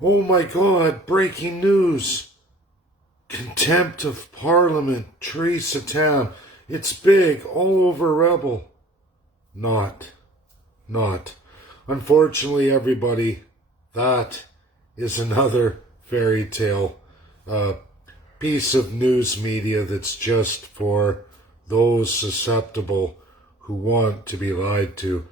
Oh my God, breaking news. Contempt of Parliament, Theresa Tam. It's big, all over Rebel. Not. Unfortunately, everybody, that is another fairy tale piece of news media that's just for those susceptible who want to be lied to.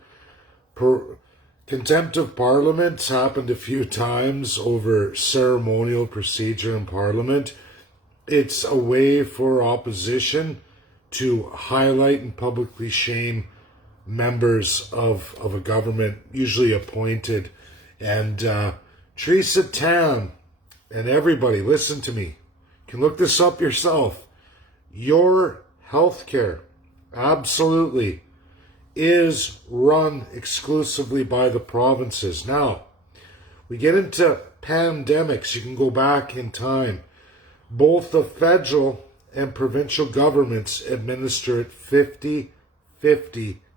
Contempt of Parliament's happened a few times over ceremonial procedure in Parliament. It's a way for opposition to highlight and publicly shame members of a government, usually appointed. And Theresa Tam, and everybody, listen to me. You can look this up yourself. Your healthcare, absolutely, is run exclusively by the provinces. Now, we get into pandemics. You can go back in time. Both the federal and provincial governments administer it 50-50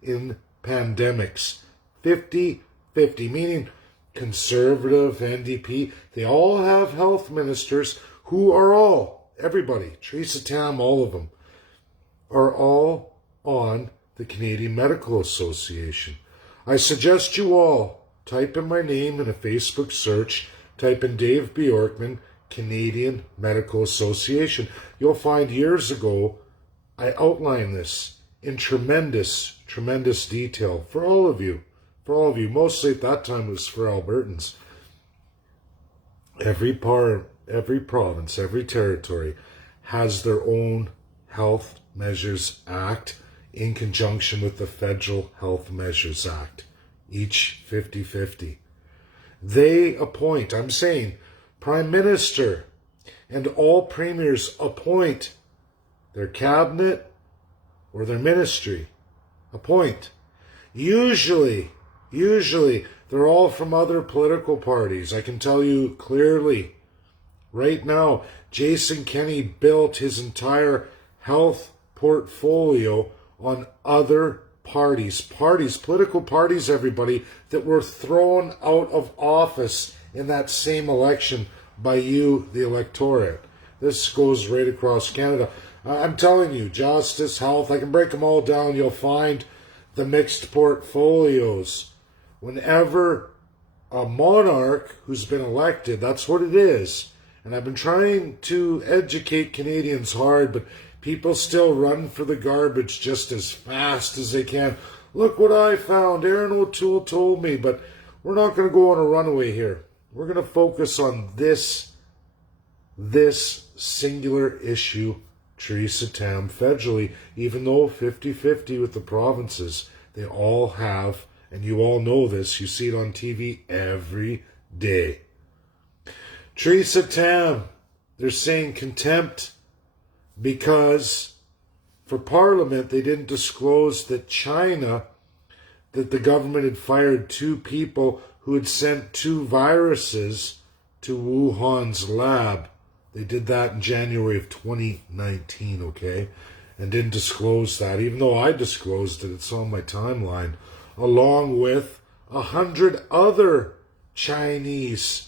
in pandemics. 50-50, meaning Conservative, NDP, they all have health ministers who are all, everybody, Theresa Tam, all of them, are all on the Canadian Medical Association. I suggest you all type in my name in a Facebook search, type in Dave Bjorkman, Canadian Medical Association. You'll find years ago I outlined this in tremendous detail for all of you. Mostly at that time it was for Albertans. Every province, every territory has their own Health Measures Act in conjunction with the Federal Health Measures Act, each 50-50. They appoint, I'm saying, Prime Minister and all premiers appoint their cabinet or their ministry. Appoint. Usually, they're all from other political parties. I can tell you clearly. Right now, Jason Kenney built his entire health portfolio on other parties, political parties, everybody, that were thrown out of office in that same election by you, the electorate. This goes right across Canada. I'm telling you, justice, health, I can break them all down. You'll find the mixed portfolios. Whenever a monarch who's been elected, that's what it is. And I've been trying to educate Canadians hard, but people still run for the garbage just as fast as they can. Look what I found. Aaron O'Toole told me, but we're not going to go on a runaway here. We're going to focus on this singular issue, Theresa Tam, federally, even though 50-50 with the provinces. They all have, and you all know this, you see it on TV every day. Theresa Tam, they're saying contempt because for Parliament they didn't disclose that that the government had fired 2 people who had sent 2 viruses to Wuhan's lab. They did that in January of 2019, okay? And didn't disclose that, even though I disclosed it. It's on my timeline, along with 100 other Chinese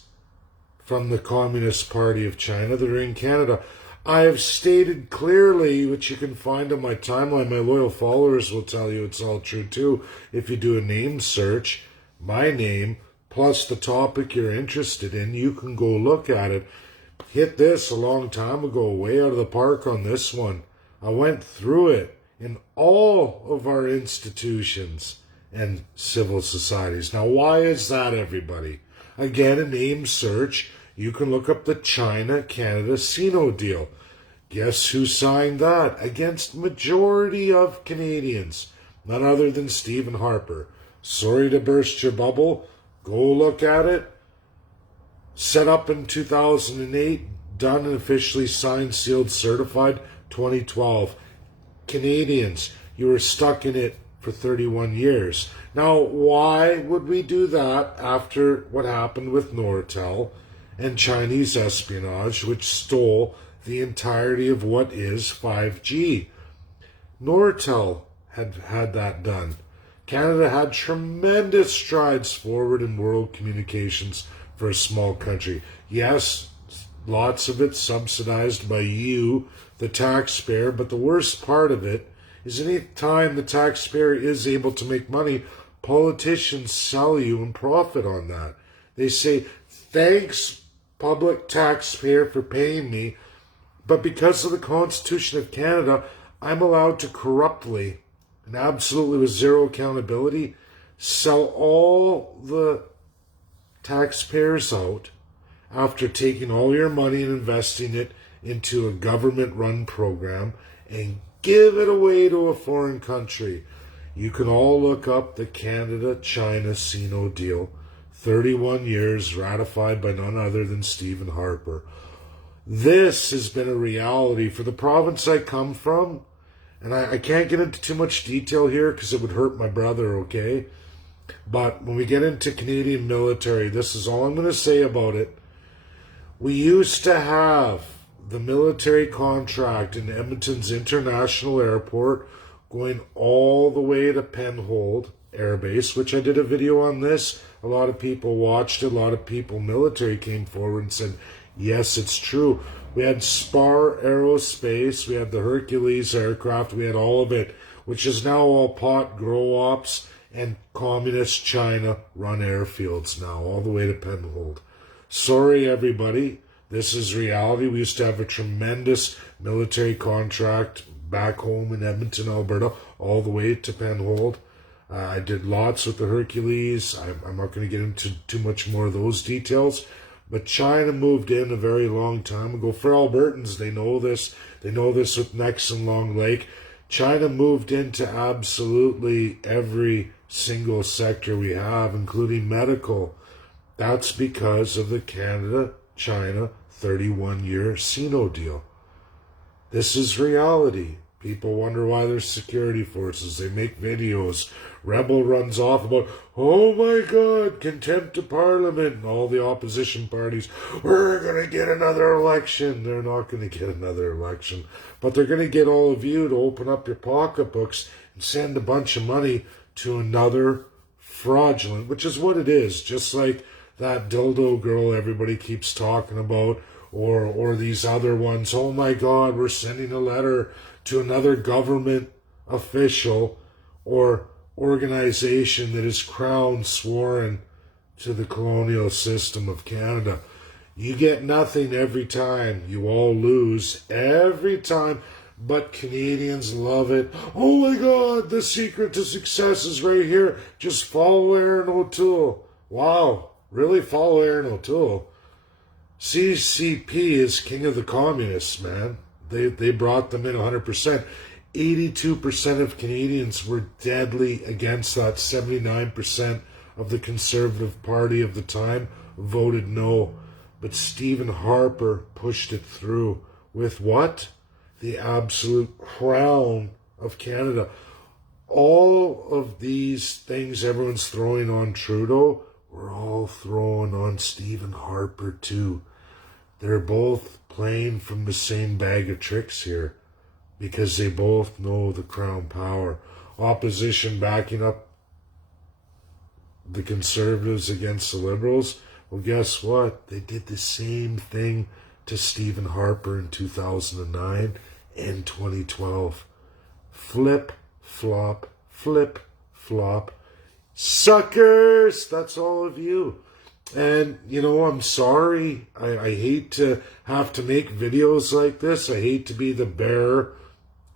from the Communist Party of China that are in Canada. I have stated clearly, which you can find on my timeline. My loyal followers will tell you it's all true too. If you do a name search, my name, plus the topic you're interested in, you can go look at it. Hit this a long time ago, way out of the park on this one. I went through it in all of our institutions and civil societies. Now, why is that, everybody? Again, a name search. You can look up the China-Canada Sino deal. Guess who signed that? Against majority of Canadians. None other than Stephen Harper. Sorry to burst your bubble. Go look at it. Set up in 2008. Done and officially signed, sealed, certified 2012. Canadians, you were stuck in it for 31 years. Now, why would we do that after what happened with Nortel and Chinese espionage, which stole the entirety of what is 5G? Nortel had that done. Canada had tremendous strides forward in world communications for a small country. Yes, lots of it subsidized by you, the taxpayer, but the worst part of it is any time the taxpayer is able to make money, politicians sell you and profit on that. They say, thanks, public taxpayer, for paying me, but because of the Constitution of Canada, I'm allowed to corruptly and absolutely with zero accountability sell all the taxpayers out after taking all your money and investing it into a government-run program and give it away to a foreign country. You can all look up the Canada-China CINO deal, 31 years, ratified by none other than Stephen Harper. This has been a reality for the province I come from, and I can't get into too much detail here because it would hurt my brother, okay? But when we get into Canadian military, this is all I'm going to say about it. We used to have the military contract in Edmonton's International Airport going all the way to Penhold Air Base, which I did a video on this. A lot of people watched it. A lot of people, military, came forward and said, yes, it's true. We had Spar Aerospace, we had the Hercules aircraft, we had all of it, which is now all pot grow ops and communist China run airfields now, all the way to Penhold. Sorry, everybody. This is reality. We used to have a tremendous military contract back home in Edmonton, Alberta, all the way to Penhold. I did lots with the Hercules. I'm not going to get into too much more of those details. But China moved in a very long time ago. For Albertans, they know this. They know this with Nex and Long Lake. China moved into absolutely every single sector we have, including medical. That's because of the Canada-China 31-year CINO deal. This is reality. People wonder why there's security forces. They make videos. Rebel runs off about, oh my God, contempt of Parliament, and all the opposition parties, we're going to get another election. They're not going to get another election, but they're going to get all of you to open up your pocketbooks and send a bunch of money to another fraudulent, which is what it is, just like that dildo girl everybody keeps talking about, or these other ones. Oh my God, we're sending a letter to another government official or organization that is crown sworn to the colonial system of Canada. You get nothing every time. You all lose every time. But Canadians love it. Oh my God, the secret to success is right here. Just follow Aaron O'Toole. Wow, really? Follow Aaron O'Toole? CCP is king of the communists, man. They brought them in 100%. 82% of Canadians were deadly against that. 79% of the Conservative Party of the time voted no. But Stephen Harper pushed it through with what? The absolute crown of Canada. All of these things everyone's throwing on Trudeau, we're all throwing on Stephen Harper too. They're both playing from the same bag of tricks here because they both know the crown power. Opposition backing up the Conservatives against the Liberals. Well, guess what? They did the same thing to Stephen Harper in 2009 and 2012. Flip, flop, flip, flop. Suckers! That's all of you. And, you know, I'm sorry. I hate to have to make videos like this. I hate to be the bearer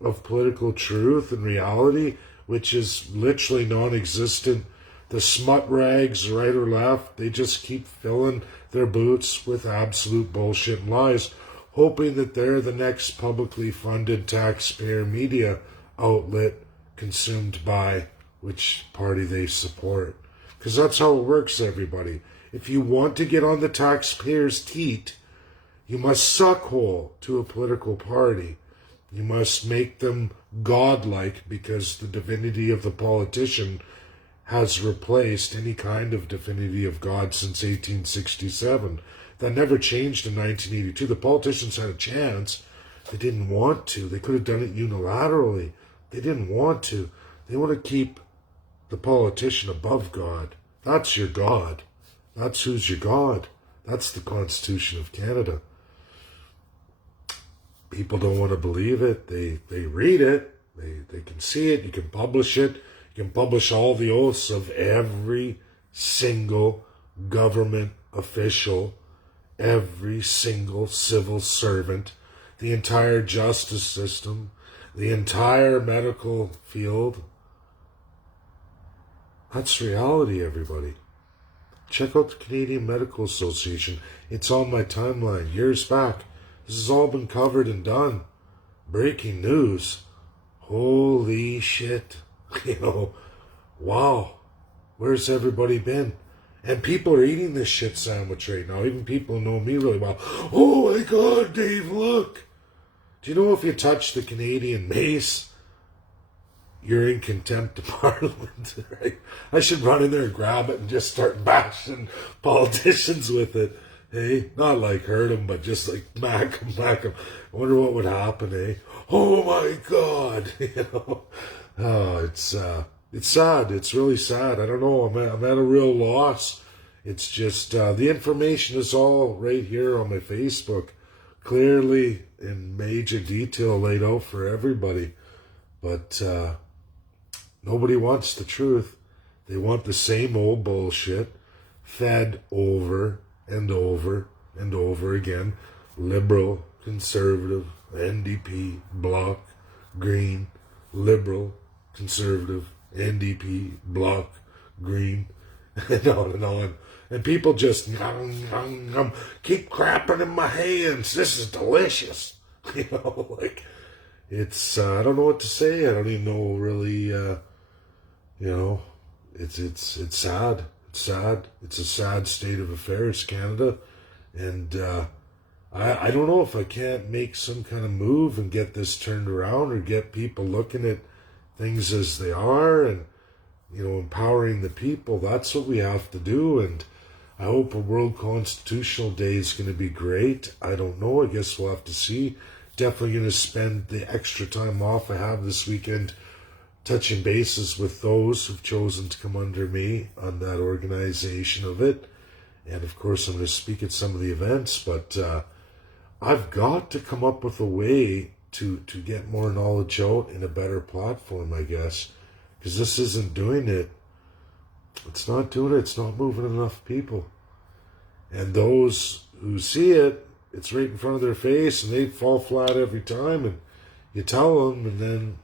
of political truth and reality, which is literally non-existent. The smut rags, right or left, they just keep filling their boots with absolute bullshit and lies, hoping that they're the next publicly funded taxpayer media outlet consumed by which party they support. Because that's how it works, everybody. If you want to get on the taxpayers' teat, you must suck hole to a political party. You must make them godlike because the divinity of the politician has replaced any kind of divinity of God since 1867. That never changed in 1982. The politicians had a chance. They didn't want to. They could have done it unilaterally. They didn't want to. They want to keep the politician above God. That's your God. That's who's your God. That's the Constitution of Canada. People don't want to believe it. They read it. They can see it. You can publish it. You can publish all the oaths of every single government official, every single civil servant, the entire justice system, the entire medical field. That's reality, everybody. Check out the Canadian Medical Association. It's on my timeline years back. This has all been covered and done. Breaking news. Holy shit. Wow. Where's everybody been? And people are eating this shit sandwich right now. Even people who know me really well. Oh my God, Dave, look. Do you know if you touch the Canadian mace, you're in contempt of Parliament, right? I should run in there and grab it and just start bashing politicians with it. Hey, not like hurt them, but just like smack them. I wonder what would happen, eh? Oh my God, Oh, it's sad. It's really sad. I don't know. I'm at a real loss. It's just the information is all right here on my Facebook, clearly in major detail laid out for everybody. But nobody wants the truth. They want the same old bullshit fed over and over and over again. Liberal, conservative, NDP, Bloc, Green, Liberal, Conservative, NDP, Bloc, Green, and on and on. And people just keep crapping in my hands. This is delicious. It's I don't know what to say. I don't even know really. It's sad. It's sad. It's a sad state of affairs, Canada, and I don't know if I can't make some kind of move and get this turned around or get people looking at things as they are and empowering the people. That's what we have to do, and I hope a World Constitutional Day is going to be great. I don't know. I guess we'll have to see. Definitely going to spend the extra time off I have this weekend touching bases with those who've chosen to come under me on that organization of it. And of course, I'm going to speak at some of the events, but I've got to come up with a way to get more knowledge out in a better platform, I guess, because this isn't doing it. It's not doing it. It's not moving enough people. And those who see it, it's right in front of their face, and they fall flat every time. And you tell them, and then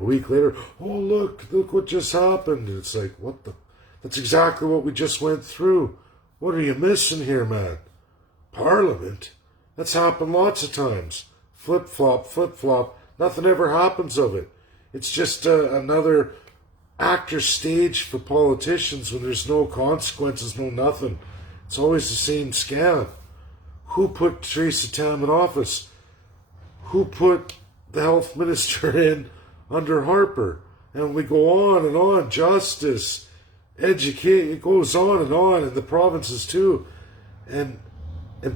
a week later, oh, look what just happened. And it's like, what the? That's exactly what we just went through. What are you missing here, man? Parliament? That's happened lots of times. Flip-flop. Nothing ever happens of it. It's just another actor stage for politicians when there's no consequences, no nothing. It's always the same scam. Who put Theresa Tam in office? Who put the health minister in under Harper? And we go on and on. Justice, educate, it goes on, and the provinces too. And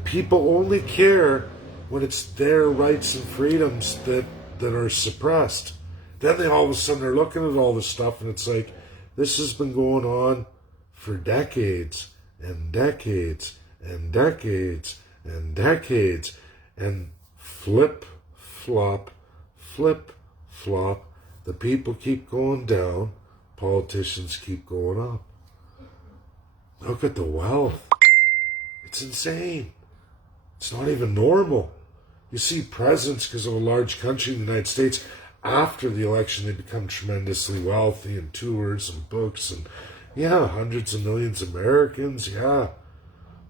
people only care when it's their rights and freedoms that are suppressed. Then they all of a sudden are looking at all this stuff, and it's like, this has been going on for decades and decades and decades and decades. And flip-flop, the people keep going down, politicians keep going up. Look at the wealth. It's insane. It's not even normal. You see presidents, because of a large country in the United States, after the election, they become tremendously wealthy and tours and books and, hundreds of millions of Americans,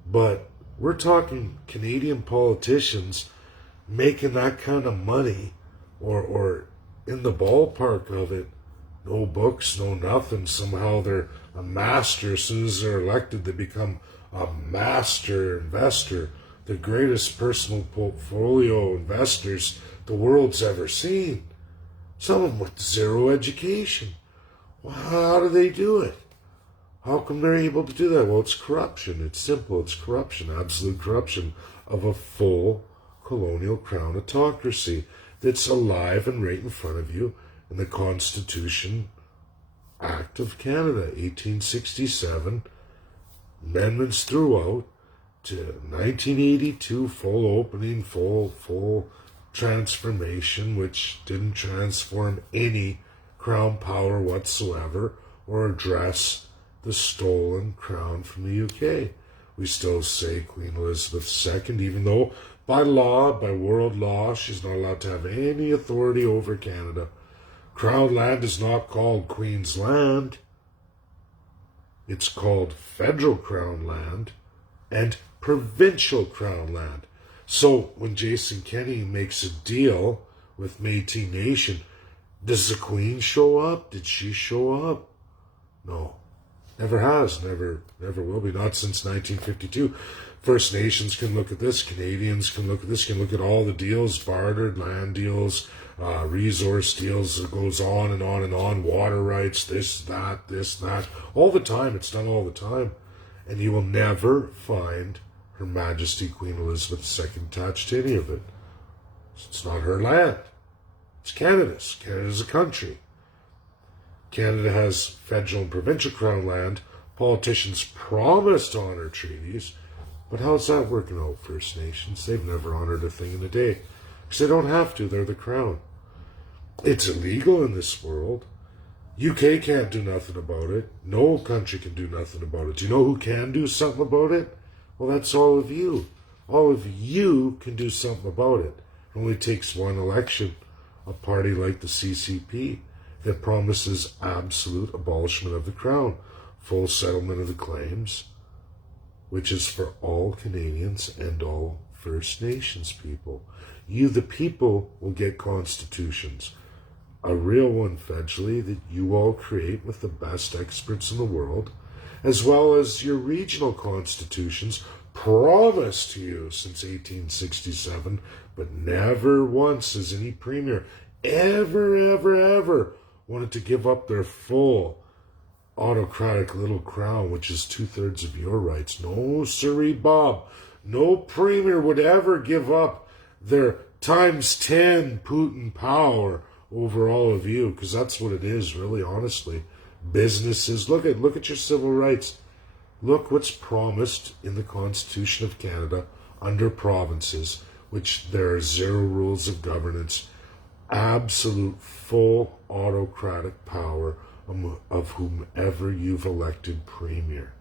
But we're talking Canadian politicians making that kind of money or in the ballpark of it. No books, no nothing. Somehow they're a master. As soon as they're elected, they become a master investor, the greatest personal portfolio investors the world's ever seen. Some of them with zero education. Well, how do they do it? How come they're able to do that? Well, it's corruption. It's simple. It's corruption, absolute corruption of a full colonial crown autocracy that's alive and right in front of you in the Constitution Act of Canada, 1867, amendments throughout, to 1982, full opening, full transformation, which didn't transform any crown power whatsoever or address the stolen crown from the UK. We still say Queen Elizabeth II, even though by law, by world law, she's not allowed to have any authority over Canada. Crown land is not called Queen's Land. It's called federal crown land and provincial crown land. So when Jason Kenney makes a deal with Métis Nation, does the Queen show up? Did she show up? No. Never has, never will be, not since 1952. First Nations can look at this, Canadians can look at this, can look at all the deals, bartered land deals, resource deals, it goes on and on and on, water rights, this, that, all the time, it's done all the time. And you will never find Her Majesty Queen Elizabeth II attached to any of it. It's not her land. It's Canada's. Canada's a country. Canada has federal and provincial crown land. Politicians promise to honor treaties, but how's that working out, First Nations? They've never honored a thing in a day. Because they don't have to, they're the crown. It's illegal in this world. UK can't do nothing about it. No country can do nothing about it. Do you know who can do something about it? Well, that's all of you. All of you can do something about it. It only takes one election. A party like the CCP that promises absolute abolishment of the crown, full settlement of the claims, which is for all Canadians and all First Nations people. You, the people, will get constitutions. A real one federally that you all create with the best experts in the world, as well as your regional constitutions promised to you since 1867, but never once has any premier ever wanted to give up their full autocratic little crown, which is 2/3 of your rights. No, sirree, Bob. No premier would ever give up their times 10 Putin power over all of you, because that's what it is, really, honestly. Businesses, look at your civil rights. Look what's promised in the Constitution of Canada under provinces, which there are 0 rules of governance, absolute full autocratic power of whomever you've elected premier,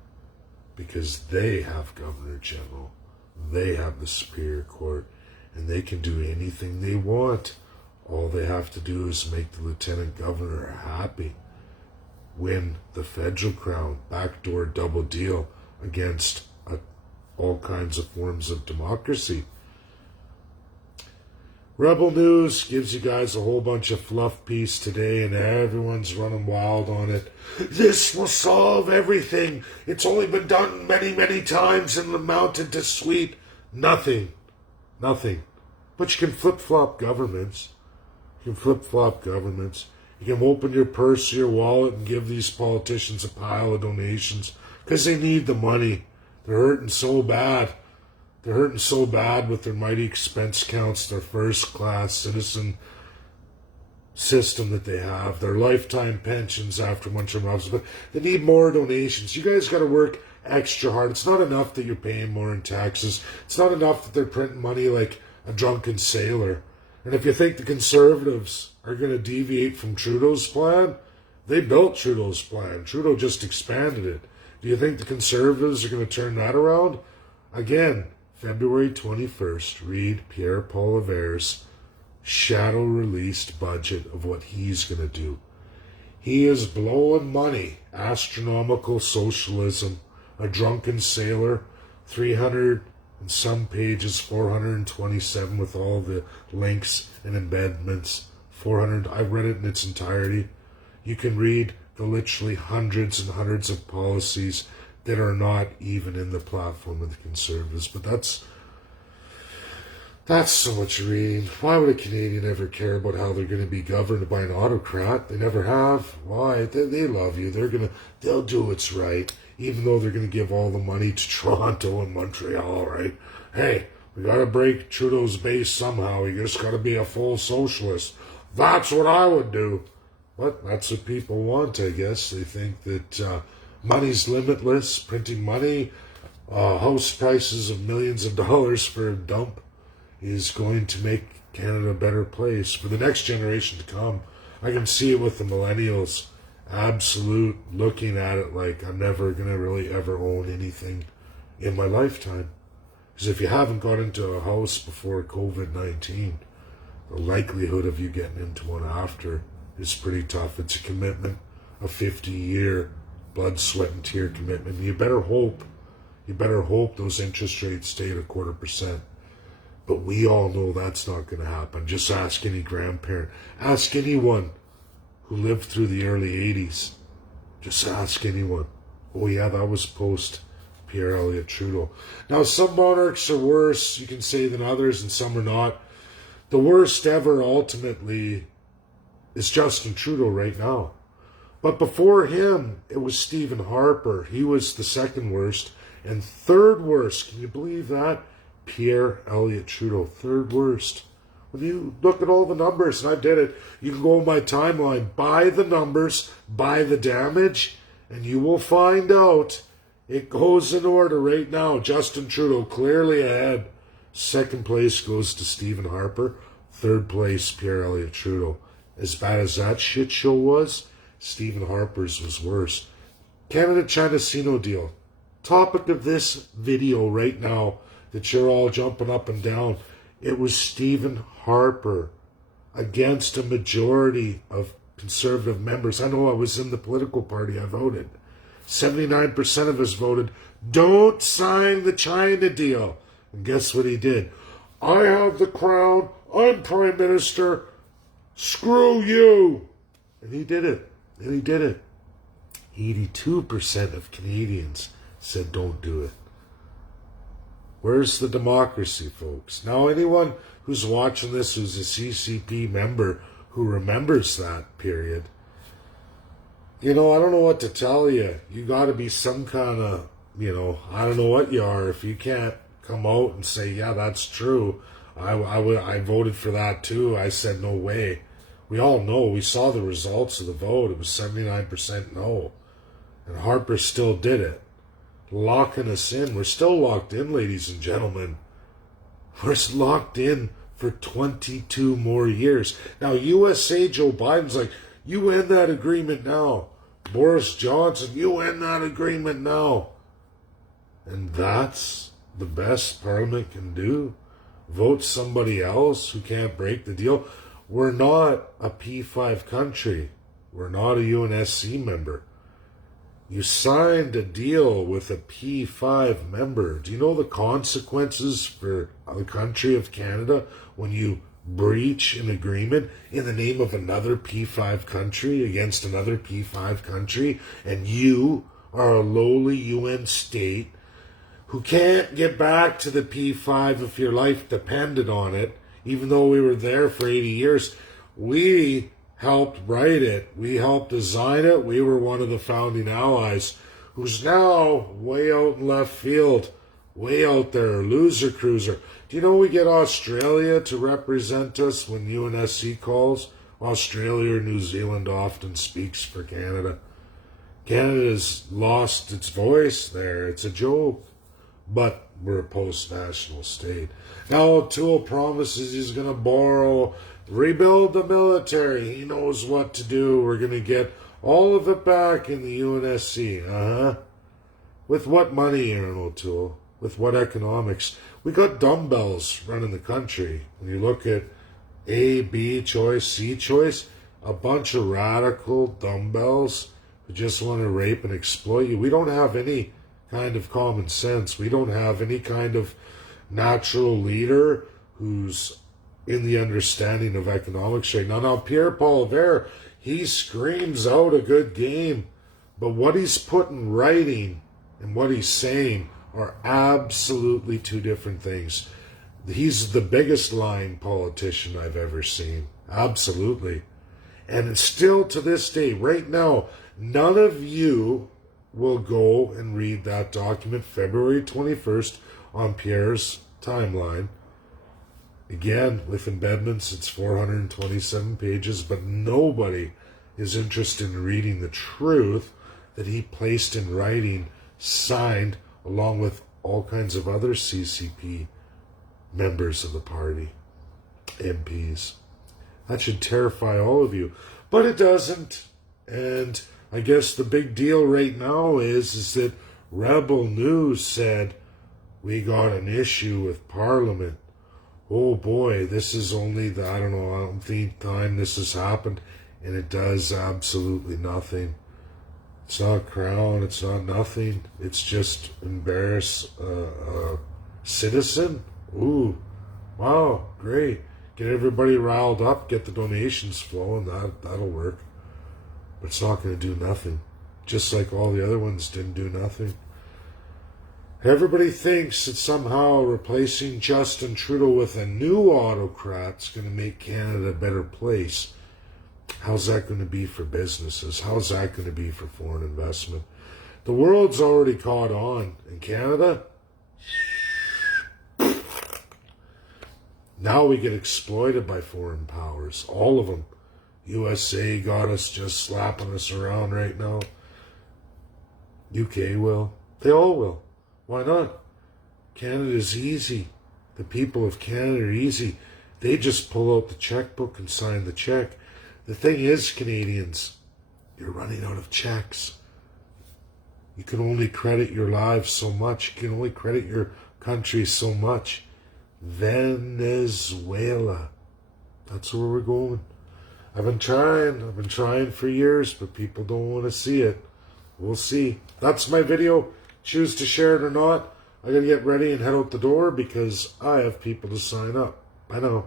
because they have Governor General, they have the Superior Court, and they can do anything they want. All they have to do is make the Lieutenant Governor happy, win the federal crown, backdoor double deal against all kinds of forms of democracy. Rebel News gives you guys a whole bunch of fluff piece today, and everyone's running wild on it. This will solve everything. It's only been done many times and amounted to sweet nothing. But you can flip-flop governments. You can open your purse or your wallet and give these politicians a pile of donations because they need the money. They're hurting so bad. They're hurting so bad with their mighty expense counts, their first-class citizen system that they have, their lifetime pensions after one-term office. But they need more donations. You guys got to work extra hard. It's not enough that you're paying more in taxes. It's not enough that they're printing money like a drunken sailor. And if you think the Conservatives are going to deviate from Trudeau's plan, they built Trudeau's plan. Trudeau just expanded it. Do you think the Conservatives are going to turn that around? Again, February 21st, read Pierre Poilievre's shadow-released budget of what he's going to do. He is blowing money, astronomical socialism, a drunken sailor, 300 and some pages, 427 with all the links and embedments, 400. I read it in its entirety. You can read the literally hundreds and hundreds of policies that are not even in the platform of the Conservatives. But that's so much reading. Why would a Canadian ever care about how they're going to be governed by an autocrat? They never have. Why? They love you. They'll do what's right, even though they're going to give all the money to Toronto and Montreal, right? Hey, we got to break Trudeau's base somehow. You just got to be a full socialist. That's what I would do. But that's what people want, I guess. They think that money's limitless, printing money. House prices of millions of dollars for a dump is going to make Canada a better place for the next generation to come. I can see it with the millennials. Absolute looking at it like I'm never going to really ever own anything in my lifetime. Because if you haven't got into a house before COVID-19, the likelihood of you getting into one after is pretty tough. It's a commitment, a 50-year blood, sweat, and tear commitment. You better hope those interest rates stay at 0.25%. But we all know that's not going to happen. Just ask any grandparent. Ask anyone who lived through the early 80s. Just ask anyone. Oh yeah, that was post Pierre Elliott Trudeau. Now, some monarchs are worse, you can say, than others, and some are not. The worst ever, ultimately, is Justin Trudeau right now. But before him, it was Stephen Harper. He was the second worst. And third worst, can you believe that? Pierre Elliott Trudeau, third worst. When you look at all the numbers, and I did it, you can go on my timeline, by the numbers, by the damage, and you will find out it goes in order right now. Justin Trudeau clearly ahead. Second place goes to Stephen Harper. Third place, Pierre Elliott Trudeau. As bad as that shit show was, Stephen Harper's was worse. Canada-China Sino deal. Topic of this video right now that you're all jumping up and down. It was Stephen Harper against a majority of Conservative members. I know I was in the political party. I voted. 79% of us voted, don't sign the China deal. And guess what he did? I have the crown. I'm Prime Minister. Screw you. And he did it. 82% of Canadians said don't do it. Where's the democracy, folks? Now, anyone who's watching this who's a CCP member who remembers that period, I don't know what to tell you. You got to be some kind of, I don't know what you are. If you can't come out and say, yeah, that's true. I voted for that too. I said no way. We all know. We saw the results of the vote. It was 79% no. And Harper still did it. Locking us in. We're still locked in, ladies and gentlemen. We're locked in for 22 more years. Now, USA Joe Biden's like, you end that agreement now. Boris Johnson, you end that agreement now. And that's the best Parliament can do. Vote somebody else who can't break the deal. We're not a P5 country. We're not a UNSC member. You signed a deal with a P5 member. Do you know the consequences for the country of Canada when you breach an agreement in the name of another P5 country against another P5 country, and you are a lowly UN state who can't get back to the P5 if your life depended on it, even though we were there for 80 years. We helped write it. We helped design it. We were one of the founding allies, who's now way out in left field, way out there, loser cruiser. Do you know we get Australia to represent us when UNSC calls? Australia or New Zealand often speaks for Canada. Canada's lost its voice there. It's a joke. But we're a post-national state. Now O'Toole promises he's going to rebuild the military. He knows what to do. We're going to get all of it back in the UNSC. With what money, Aaron O'Toole? With what economics? We got dumbbells running the country. When you look at A, B choice, C choice, a bunch of radical dumbbells who just want to rape and exploit you. We don't have any kind of common sense. We don't have any kind of natural leader who's in the understanding of economics right now. Now, Pierre Poilievre, he screams out a good game, but what he's put in writing and what he's saying are absolutely two different things. He's the biggest lying politician I've ever seen. Absolutely. And still to this day, right now, none of you will go and read that document, February 21st, on Pierre's timeline. Again, with embedments, it's 427 pages, but nobody is interested in reading the truth that he placed in writing, signed, along with all kinds of other CCP members of the party, MPs. That should terrify all of you. But it doesn't. And I guess the big deal right now is that Rebel News said, we got an issue with Parliament. Oh boy, this is only the, I don't know, umpteenth time this has happened, and it does absolutely nothing. It's not Crown, it's not nothing. It's just embarrass a citizen. Ooh, wow, great. Get everybody riled up, get the donations flowing, that'll work. But it's not going to do nothing. Just like all the other ones didn't do nothing. Everybody thinks that somehow replacing Justin Trudeau with a new autocrat is going to make Canada a better place. How's that going to be for businesses? How's that going to be for foreign investment? The world's already caught on. In Canada, now we get exploited by foreign powers. All of them. USA got us just slapping us around right now. UK will. They all will. Why not? Canada's easy. The people of Canada are easy. They just pull out the checkbook and sign the check. The thing is, Canadians, you're running out of checks. You can only credit your lives so much. You can only credit your country so much. Venezuela. That's where we're going. I've been trying for years, but people don't want to see it. We'll see. That's my video. Choose to share it or not. I gotta get ready and head out the door because I have people to sign up. I know.